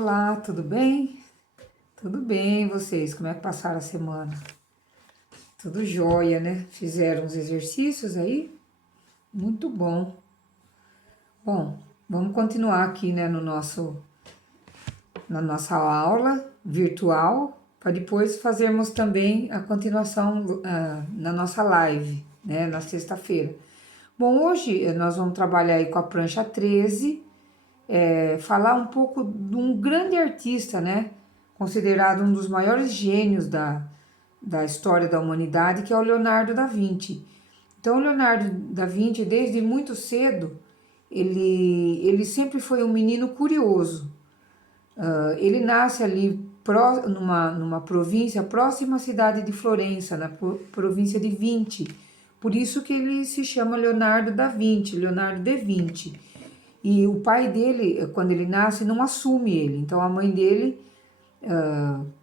Olá, tudo bem? Tudo bem, e vocês? Como é que passaram a semana? Tudo jóia, né? Fizeram uns exercícios aí? Muito bom. Bom, vamos continuar aqui, né, na nossa aula virtual, para depois fazermos também a continuação na nossa live, né, na sexta-feira. Bom, hoje nós vamos trabalhar aí com a prancha 13, falar um pouco de um grande artista, né? Considerado um dos maiores gênios da história da humanidade, que é o Leonardo da Vinci. Então, o Leonardo da Vinci, desde muito cedo, ele sempre foi um menino curioso. Ele nasce ali numa província próxima à cidade de Florença, na província de Vinci. Por isso que ele se chama Leonardo da Vinci, Leonardo de Vinci. E o pai dele, quando ele nasce, não assume ele. Então a mãe dele,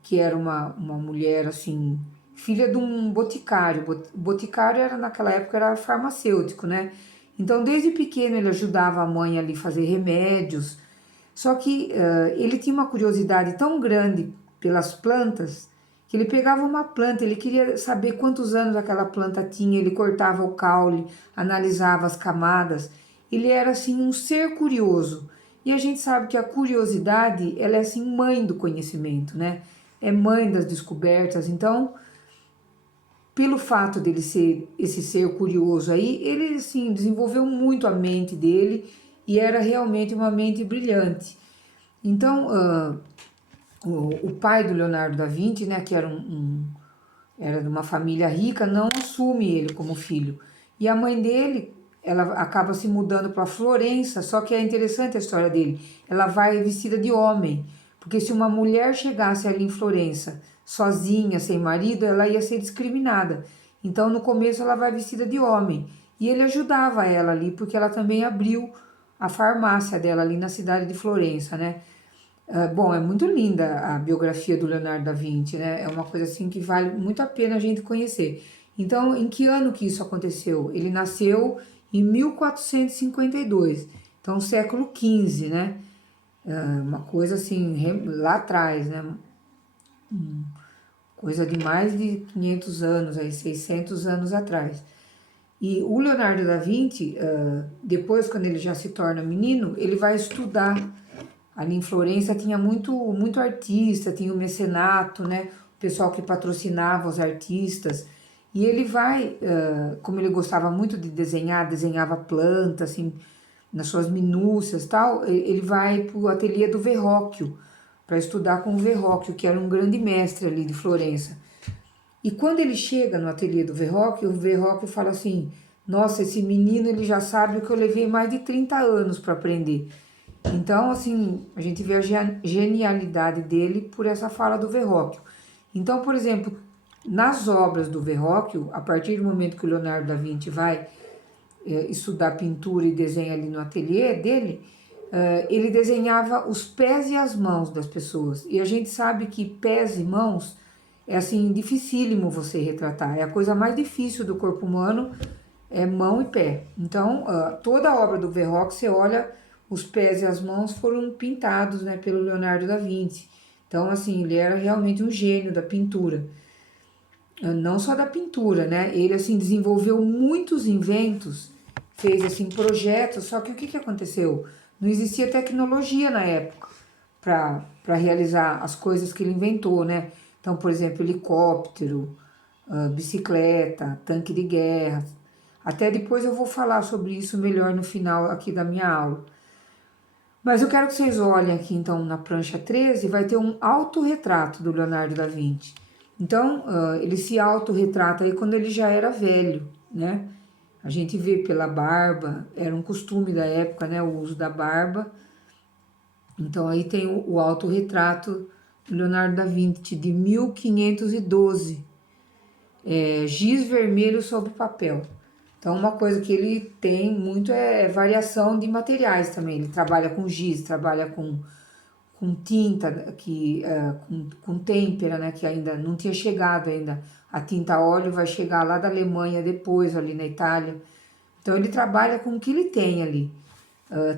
que era uma mulher assim, filha de um boticário. Boticário era naquela época era farmacêutico, né? Então desde pequeno ele ajudava a mãe ali a fazer remédios. Só que ele tinha uma curiosidade tão grande pelas plantas que ele pegava uma planta, ele queria saber quantos anos aquela planta tinha, ele cortava o caule, analisava as camadas. Ele era assim um ser curioso. E a gente sabe que a curiosidade, ela é assim mãe do conhecimento, né? É mãe das descobertas. Então, pelo fato dele ser esse ser curioso aí, ele assim desenvolveu muito a mente dele e era realmente uma mente brilhante. Então, o pai do Leonardo da Vinci, né, que era de uma família rica, não assume ele como filho. E a mãe dele, ela acaba se mudando para Florença, só que é interessante a história dele. Ela vai vestida de homem, porque se uma mulher chegasse ali em Florença, sozinha, sem marido, ela ia ser discriminada. Então, no começo, ela vai vestida de homem. E ele ajudava ela ali, porque ela também abriu a farmácia dela ali na cidade de Florença, né? Bom, é muito linda a biografia do Leonardo da Vinci, né? É uma coisa assim que vale muito a pena a gente conhecer. Então, em que ano que isso aconteceu? Ele nasceu em 1452, então século XV, né? Uma coisa assim, lá atrás, né? Coisa de mais de 500 anos, aí 600 anos atrás. E o Leonardo da Vinci, depois, quando ele já se torna menino, ele vai estudar. Ali em Florença tinha muito artista, tinha o mecenato, né? O pessoal que patrocinava os artistas. E ele vai, como ele gostava muito de desenhar, desenhava plantas, assim, nas suas minúcias e tal, ele vai para o ateliê do Verrocchio, para estudar com o Verrocchio, que era um grande mestre ali de Florença. E quando ele chega no ateliê do Verrocchio, o Verrocchio fala assim: nossa, esse menino ele já sabe o que eu levei mais de 30 anos para aprender. Então, assim, a gente vê a genialidade dele por essa fala do Verrocchio. Então, por exemplo, nas obras do Verrocchio, a partir do momento que o Leonardo da Vinci vai estudar pintura e desenho ali no ateliê dele, ele desenhava os pés e as mãos das pessoas. E a gente sabe que pés e mãos é assim dificílimo você retratar. É a coisa mais difícil do corpo humano, é mão e pé. Então, toda a obra do Verrocchio, você olha, os pés e as mãos foram pintados, né, pelo Leonardo da Vinci. Então, assim, ele era realmente um gênio da pintura. Não só da pintura, né? Ele, assim, desenvolveu muitos inventos, fez, assim, projetos, só que o que que aconteceu? Não existia tecnologia na época para realizar as coisas que ele inventou, né? Então, por exemplo, helicóptero, bicicleta, tanque de guerra. Até depois eu vou falar sobre isso melhor no final aqui da minha aula. Mas eu quero que vocês olhem aqui então na prancha 13, vai ter um autorretrato do Leonardo da Vinci. Então, ele se autorretrata aí quando ele já era velho, né? A gente vê pela barba, era um costume da época, né? O uso da barba. Então, aí tem o autorretrato do Leonardo da Vinci de 1512, giz vermelho sobre papel. Então, uma coisa que ele tem muito é variação de materiais também. Ele trabalha com giz, trabalha com tinta, com têmpera, né? Que ainda não tinha chegado ainda. A tinta a óleo vai chegar lá da Alemanha depois, ali na Itália. Então, ele trabalha com o que ele tem ali.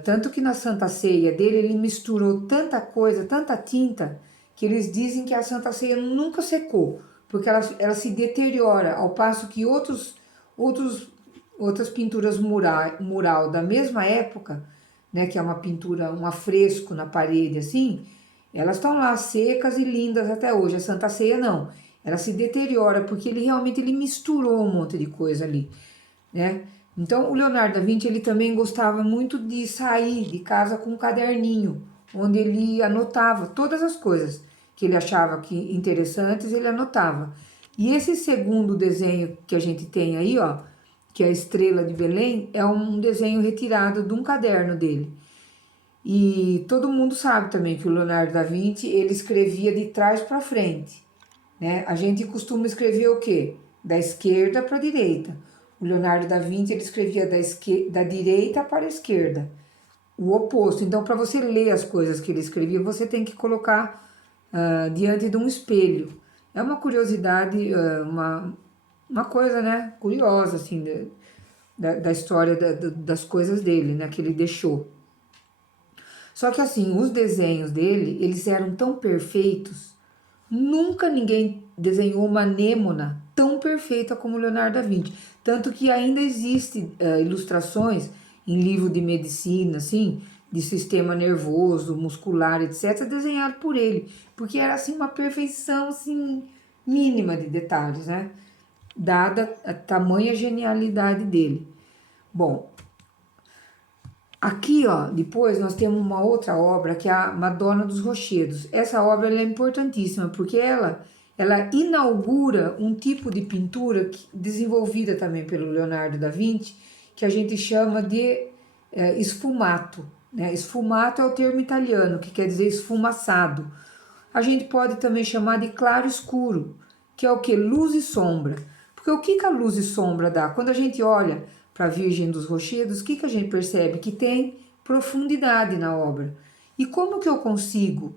Tanto que na Santa Ceia dele, ele misturou tanta coisa, tanta tinta, que eles dizem que a Santa Ceia nunca secou, porque ela se deteriora, ao passo que outros, outras pinturas mural da mesma época, né, que é uma pintura, um afresco na parede assim, elas estão lá secas e lindas até hoje. A Santa Ceia não, ela se deteriora, porque ele realmente ele misturou um monte de coisa ali, né? Então, o Leonardo da Vinci, ele também gostava muito de sair de casa com um caderninho, onde ele anotava todas as coisas que ele achava que interessantes, ele anotava. E esse segundo desenho que a gente tem aí, ó, que é a Estrela de Belém, é um desenho retirado de um caderno dele. E todo mundo sabe também que o Leonardo da Vinci, ele escrevia de trás para frente, né? A gente costuma escrever o quê? Da esquerda para a direita. O Leonardo da Vinci ele escrevia da direita para a esquerda, o oposto. Então, para você ler as coisas que ele escrevia, você tem que colocar diante de um espelho. É uma curiosidade, uma coisa, né, curiosa, assim, da história das coisas dele, né, que ele deixou. Só que, assim, os desenhos dele, eles eram tão perfeitos. Nunca ninguém desenhou uma anêmona tão perfeita como Leonardo da Vinci. Tanto que ainda existem ilustrações em livro de medicina, assim, de sistema nervoso, muscular, etc., desenhado por ele. Porque era, assim, uma perfeição, assim, mínima de detalhes, né? Dada a tamanha genialidade dele. Bom, aqui, ó, depois nós temos uma outra obra que é a Madonna dos Rochedos. Essa obra ela é importantíssima porque ela inaugura um tipo de pintura desenvolvida também pelo Leonardo da Vinci, que a gente chama de esfumato, né? Esfumato é o termo italiano, que quer dizer esfumaçado. A gente pode também chamar de claro escuro, que é o que? Luz e sombra. Porque o que a luz e sombra dá? Quando a gente olha para a Virgem dos Rochedos, o que a gente percebe? Que tem profundidade na obra. E como que eu consigo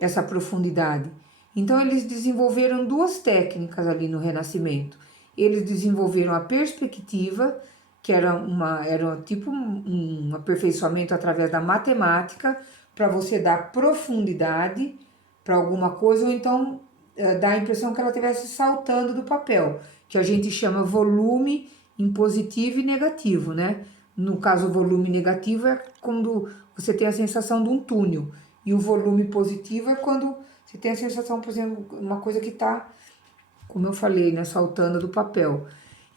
essa profundidade? Então eles desenvolveram duas técnicas ali no Renascimento. Eles desenvolveram a perspectiva, que era tipo um aperfeiçoamento através da matemática, para você dar profundidade para alguma coisa, ou então dá a impressão que ela estivesse saltando do papel, que a gente chama volume em positivo e negativo, né? No caso, o volume negativo é quando você tem a sensação de um túnel, e o volume positivo é quando você tem a sensação, por exemplo, uma coisa que está, como eu falei, né, saltando do papel.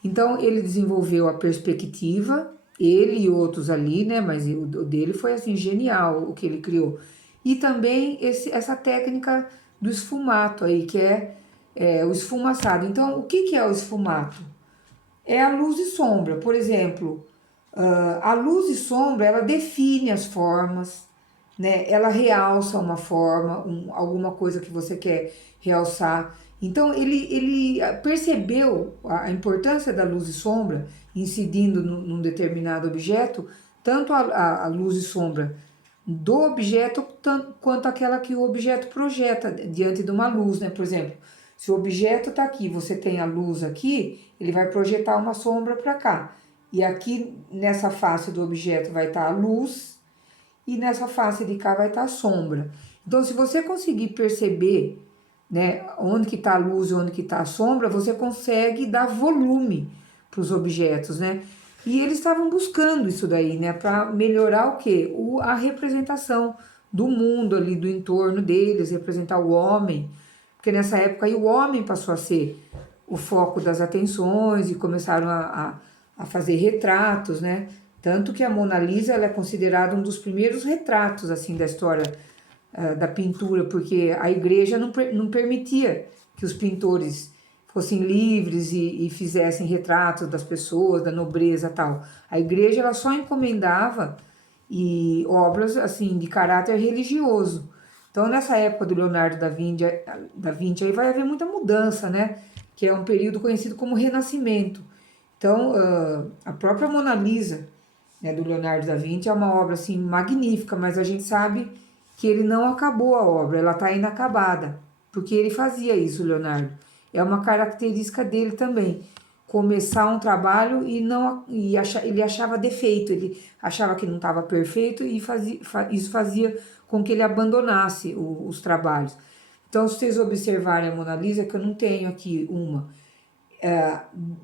Então, ele desenvolveu a perspectiva, ele e outros ali, né, mas o dele foi, assim, genial o que ele criou. E também essa técnica do esfumato aí, que é o esfumaçado. Então, o que é o esfumato? É a luz e sombra. Por exemplo, a luz e sombra, ela define as formas, né? Ela realça uma forma, alguma coisa que você quer realçar. Então, ele percebeu a importância da luz e sombra incidindo num determinado objeto, tanto a luz e sombra do objeto quanto aquela que o objeto projeta diante de uma luz, né? Por exemplo, se o objeto está aqui, você tem a luz aqui, ele vai projetar uma sombra para cá. E aqui nessa face do objeto vai estar a luz e nessa face de cá vai estar a sombra. Então, se você conseguir perceber, né, onde que está a luz e onde que está a sombra, você consegue dar volume para os objetos, né? E eles estavam buscando isso daí, né, para melhorar o quê? A representação do mundo ali, do entorno deles, representar o homem, porque nessa época aí o homem passou a ser o foco das atenções e começaram a fazer retratos, né? Tanto que a Mona Lisa ela é considerada um dos primeiros retratos assim da história da pintura, porque a igreja não permitia que os pintores fossem livres e fizessem retratos das pessoas, da nobreza e tal. A igreja ela só encomendava obras assim de caráter religioso. Então, nessa época do Leonardo da Vinci aí vai haver muita mudança, né? Que é um período conhecido como Renascimento. Então, a própria Mona Lisa, né, do Leonardo da Vinci é uma obra assim magnífica, mas a gente sabe que ele não acabou a obra, ela está inacabada, porque ele fazia isso, Leonardo. É uma característica dele também. começar um trabalho e não ele achava defeito, ele achava que não estava perfeito e isso fazia com que ele abandonasse os trabalhos. Então, se vocês observarem a Mona Lisa, que eu não tenho aqui uma,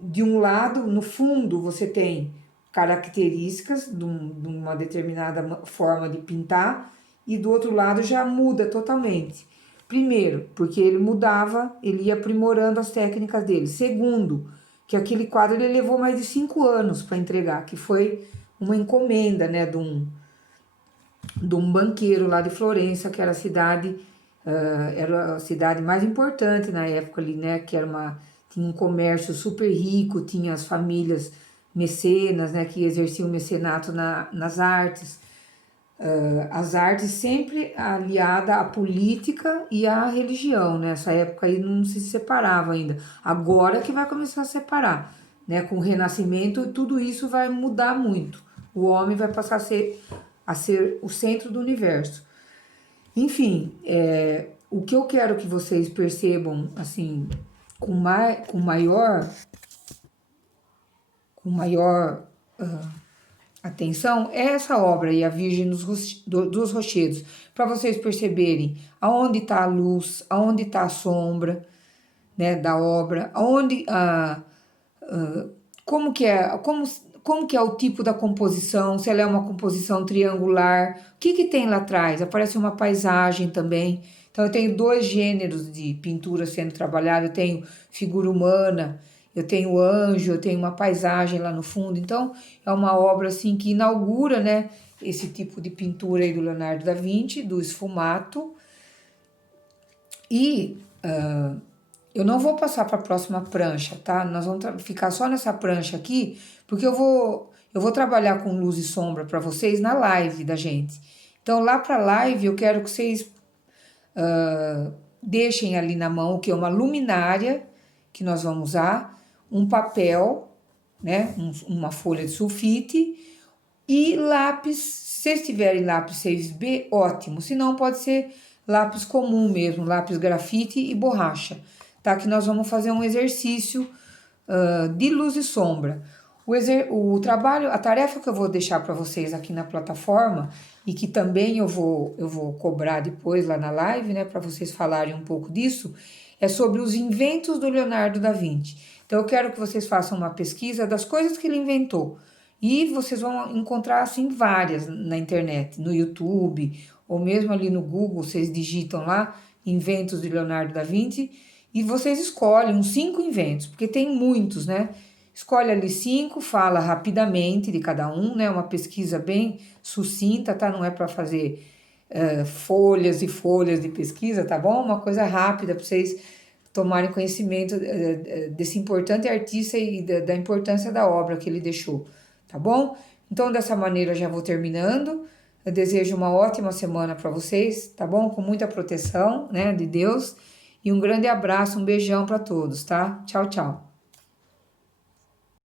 de um lado, no fundo, você tem características de uma determinada forma de pintar, e do outro lado já muda totalmente. Primeiro, porque ele mudava, ele ia aprimorando as técnicas dele. Segundo, que aquele quadro ele levou mais de 5 anos para entregar, que foi uma encomenda, né, de um banqueiro lá de Florença, que era a cidade, era a cidade mais importante na época ali, né, que era tinha um comércio super rico, tinha as famílias mecenas, né, que exerciam mecenato nas artes. As artes sempre aliada à política e à religião, né? Nessa época aí não se separava ainda. Agora que vai começar a separar, né? Com o Renascimento, tudo isso vai mudar muito. O homem vai passar a ser o centro do universo. Enfim, o que eu quero que vocês percebam, assim, com maior atenção, é essa obra aí, a Virgem dos Rochedos, para vocês perceberem aonde está a luz, aonde está a sombra, né, da obra, aonde como que é o tipo da composição, se ela é uma composição triangular, o que que tem lá atrás? Aparece uma paisagem também. Então eu tenho 2 gêneros de pintura sendo trabalhado, eu tenho figura humana, eu tenho anjo, eu tenho uma paisagem lá no fundo. Então é uma obra assim que inaugura, né, esse tipo de pintura aí do Leonardo da Vinci, do esfumato. E eu não vou passar para a próxima prancha, tá? Nós vamos ficar só nessa prancha aqui, porque eu vou trabalhar com luz e sombra para vocês na live da gente. Então, lá para a live, eu quero que vocês deixem ali na mão o que é uma luminária que nós vamos usar, um papel, né? Uma folha de sulfite e lápis. Se vocês tiverem lápis 6B, ótimo. Se não, pode ser lápis comum mesmo, lápis grafite e borracha, tá? Que nós vamos fazer um exercício de luz e sombra. O trabalho, a tarefa que eu vou deixar para vocês aqui na plataforma e que também eu vou cobrar depois lá na live, né, para vocês falarem um pouco disso, é sobre os inventos do Leonardo da Vinci. Então eu quero que vocês façam uma pesquisa das coisas que ele inventou. E vocês vão encontrar assim várias na internet, no YouTube, ou mesmo ali no Google, vocês digitam lá inventos de Leonardo da Vinci e vocês escolhem uns 5 inventos, porque tem muitos, né? Escolhe ali 5, fala rapidamente de cada um, né? Uma pesquisa bem sucinta, tá? Não é para fazer folhas e folhas de pesquisa, tá bom? Uma coisa rápida para vocês tomarem conhecimento desse importante artista e da importância da obra que ele deixou, tá bom? Então, dessa maneira, eu já vou terminando. Eu desejo uma ótima semana para vocês, tá bom? Com muita proteção, né, de Deus. E um grande abraço, um beijão para todos, tá? Tchau, tchau.